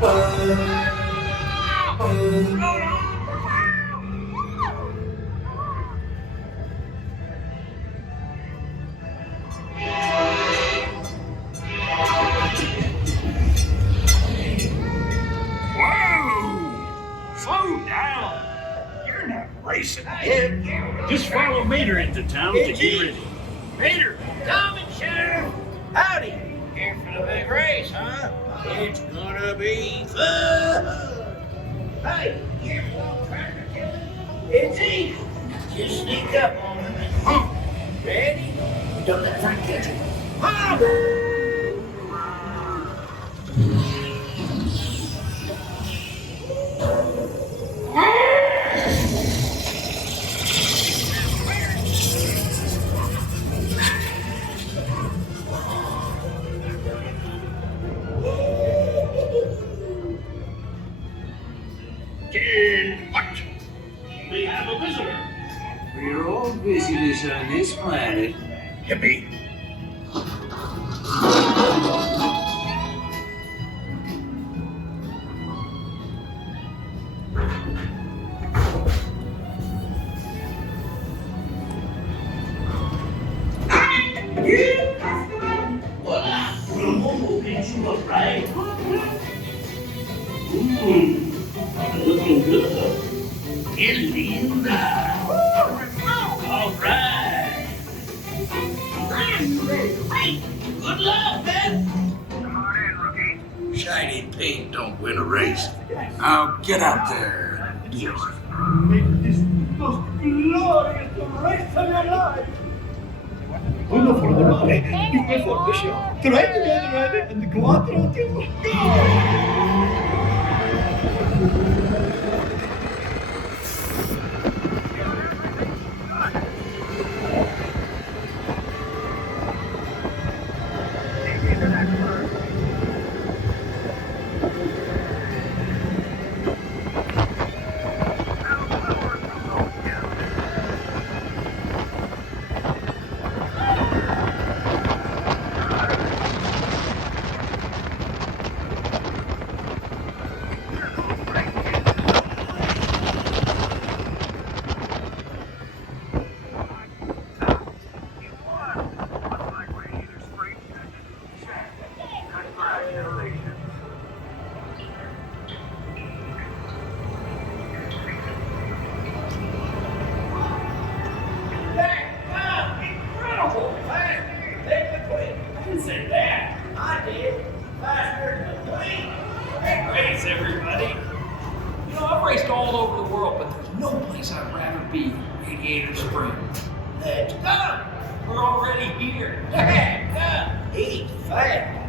Slow down. You're not racing ahead. Just follow Mater into town to get ready. Mater, coming, Sheriff. Howdy. Here for the big race, huh? It's gonna be fun. Hey, here's one tractor killing. It's easy. Just sneak up on him and ready? Don't let Frank catch you. What? We have a visitor. We're all busyness on this planet. Yippee. Well, we'll get you up, right? Looking good. Linda. All right. Good luck, man. Come on in, rookie. Shiny paint don't win a race. Now get out there. Yes. Make this most glorious race of your life. Uno for the mare, due for the show. Try to get ready and quattro to go. Thanks, everybody. You know, I've raced all over the world, but there's no place I'd rather be than Radiator Springs. Let's go. We're already here. Come. Eat fast.